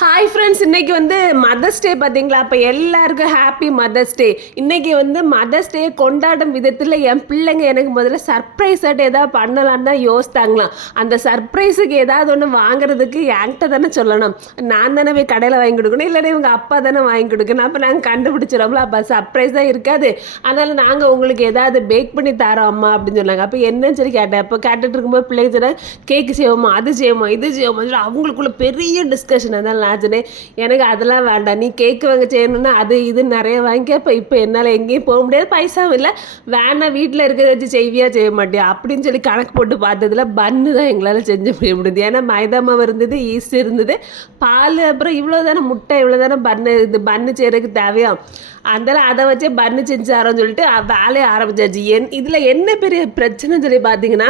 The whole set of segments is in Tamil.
ஹாய் ஃப்ரெண்ட்ஸ் இன்றைக்கி வந்து மதர்ஸ் டே பார்த்தீங்களா அப்போ எல்லாருக்கும் ஹாப்பி மதர்ஸ் டே இன்றைக்கி வந்து மதர்ஸ் டே கொண்டாடும் விதத்தில் என் பிள்ளைங்க எனக்கு முதல்ல சர்ப்ரைஸாட்டு ஏதாவது பண்ணலான்னு தான் யோசித்தாங்களாம். அந்த சர்ப்ரைஸுக்கு ஏதாவது ஒன்று வாங்குறதுக்கு என்கிட்ட தானே சொல்லணும். நான் தானே போய் கடையில் வாங்கி கொடுக்கணும். இல்லைன்னா இவங்க அப்பா தானே வாங்கி கொடுக்கணும். அப்போ நாங்கள் கண்டுபிடிச்சிடோம்ல அப்போ சர்ப்ரைஸ் தான் இருக்காது. அதனால் நாங்கள் உங்களுக்கு ஏதாவது பேக் பண்ணி தரோம் அம்மா அப்படின்னு சொன்னாங்க. அப்போ என்னன்னு சொல்லி கேட்டேன். அப்போ கேட்டுட்டு இருக்கும்போது பிள்ளைங்க சொன்னால் கேக்கு செய்வோமா? அது செய்வோமா? இது செய்வோமா? அவங்களுக்குள்ள பெரிய டிஸ்கஷன் அதான் நான் எனக்கு அதெல்லாம் வேண்டாம். நீ கேக்கு வாங்க செய்யணும்னா அது இது நிறைய வாங்கிக்க. இப்போ இப்போ என்னால் எங்கேயும் போக முடியாது. பைசாவும் இல்லை. வேணாம் வீட்டில் இருக்கிறத வச்சு செய்வியா செய்ய மாட்டியா? அப்படின்னு சொல்லி கணக்கு போட்டு பார்த்ததுல பன்னு தான் எங்களால் செஞ்சு முடிய முடியுது ஏன்னா மைதா மாவு இருந்தது ஈஸ்ட் இருந்தது. பால் அப்புறம் இவ்வளோ தானே முட்டை இவ்வளோ தானே பன்னு இது பன்னு செய்கிறதுக்கு தேவையா? அதனால் அதை வச்சே பன்னு செஞ்சு சொல்லிட்டு வேலையை ஆரம்பிச்சாச்சு. என் இதில் என்ன பெரிய பிரச்சனை சொல்லி பார்த்தீங்கன்னா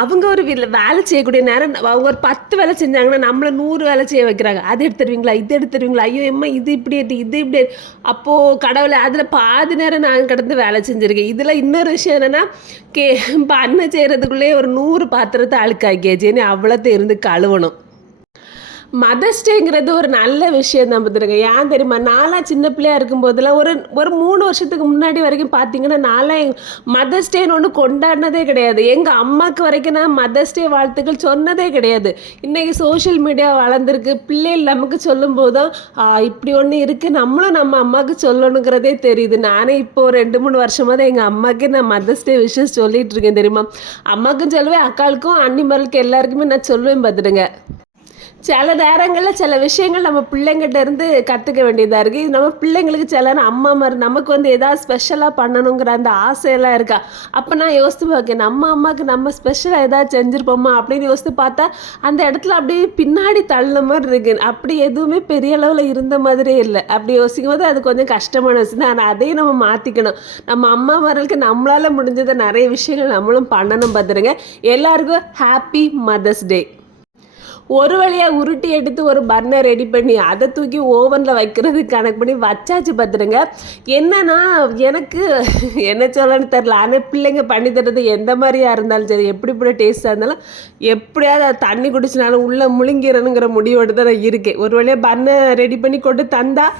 அவங்க ஒரு வீட்டில் வேலை செய்யக்கூடிய நேரம் அவங்க ஒரு பத்து வேலை செஞ்சாங்கன்னா நம்மளை நூறு வேலை செய்ய வைக்கிறாங்க. அது எடுத்துருவீங்களா இது எடுத்துருவீங்களா ஐயோ எம்மா இது இப்படி எடு, இது இப்படி அப்போது கடவுளை அதில் பாதி நேரம் நான் கிடந்து வேலை செஞ்சுருக்கேன். இதில் இன்னொரு விஷயம் என்னென்னா கே இப்போ அன்னை செய்கிறதுக்குள்ளேயே ஒரு நூறு பாத்திரத்தை அழுக்காக்கியாச்சேன்னு அவ்வளோ இருந்து கழுவணும். மதர்ஸ் டேங்கிறது ஒரு நல்ல விஷயம் தான் பார்த்துருங்க. ஏன் தெரியுமா? நான்லாம் சின்ன பிள்ளையாக இருக்கும்போதெல்லாம் ஒரு ஒரு மூணு வருஷத்துக்கு முன்னாடி வரைக்கும் பார்த்தீங்கன்னா நான்லாம் மதர்ஸ் டேன்னு ஒன்று கொண்டாடினதே கிடையாது. எங்கள் அம்மாவுக்கு வரைக்கும் நான் மதர்ஸ் டே வாழ்த்துக்கள் சொன்னதே கிடையாது. இன்றைக்கி சோஷியல் மீடியா வளர்ந்துருக்கு. பிள்ளைகள் நமக்கு சொல்லும்போது தான் இப்படி ஒன்று இருக்குது நம்மளும் நம்ம அம்மாவுக்கு சொல்லணுங்கிறதே தெரியுது. நானே இப்போ ரெண்டு மூணு வருஷமாக தான் எங்கள் அம்மாக்கே நான் மதர்ஸ் டே விஷயம் சொல்லிகிட்டு இருக்கேன் தெரியுமா? அம்மாவுக்கும் சொல்லுவேன் அக்காளுக்கும் அண்ணிமார்களுக்கு எல்லாருக்குமே நான் சொல்லுவேன் பார்த்துடுங்க. சில நேரங்களில் சில விஷயங்கள் நம்ம பிள்ளைங்கிட்ட இருந்து கற்றுக்க வேண்டியதாக இருக்குது இது நம்ம பிள்ளைங்களுக்கு சில அம்மா மாதிரி நமக்கு வந்து ஏதாவது ஸ்பெஷலாக பண்ணணுங்கிற அந்த ஆசையெல்லாம் இருக்கா? அப்போ நான் யோசித்து பார்க்கேன் நம்ம அம்மாவுக்கு நம்ம ஸ்பெஷலாக ஏதாவது செஞ்சுருப்போமா அப்படின்னு யோசித்து பார்த்தா அந்த இடத்துல அப்படியே பின்னாடி தள்ளின மாதிரி இருக்குது அப்படி எதுவுமே பெரிய அளவில் இருந்த மாதிரியே இல்லை. அப்படி யோசிக்கும் போது அது கொஞ்சம் கஷ்டமான விஷயம் தான் ஆனால் அதையும் நம்ம மாற்றிக்கணும் நம்ம அம்மா மார்களுக்கு நம்மளால் முடிஞ்சதை நிறைய விஷயங்கள் நம்மளும் பண்ணணும் பார்த்துருங்க. எல்லாருக்கும் ஹாப்பி மதர்ஸ் டே ஒரு வழியாக உருட்டி எடுத்து ஒரு பர்னை ரெடி பண்ணி அதை தூக்கி ஓவனில் வைக்கிறதுக்கு கணக்கு பண்ணி வச்சாச்சு பார்த்துருங்க என்னன்னா எனக்கு என்ன சொல்லணும்னு தெரில ஆனால் பிள்ளைங்க பண்ணி தர்றது எந்த மாதிரியா இருந்தாலும் சரி எப்படி இப்படி டேஸ்ட்டாக இருந்தாலும் எப்படியாவது அது தண்ணி குடிச்சினாலும் உள்ளே முழுங்கிறனுங்கிற முடிவோடு தான் நான் இருக்கேன். ஒரு வழியாக பர்னை ரெடி பண்ணி கொண்டு தந்தால்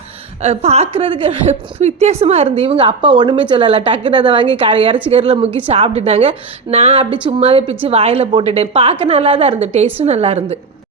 பார்க்குறதுக்கு வித்தியாசமாக இருந்து. இவங்க அப்பா ஒன்றுமே சொல்லலை. டக்குன்னு அதை வாங்கி க இறச்சி கறியில் முக்கி சாப்பிட்டுட்டாங்க. நான் அப்படி சும்மாவே பிச்சு வாயில் போட்டுட்டேன். பார்க்க நல்லா தான் இருந்து டேஸ்ட்டும் நல்லா இருந்து.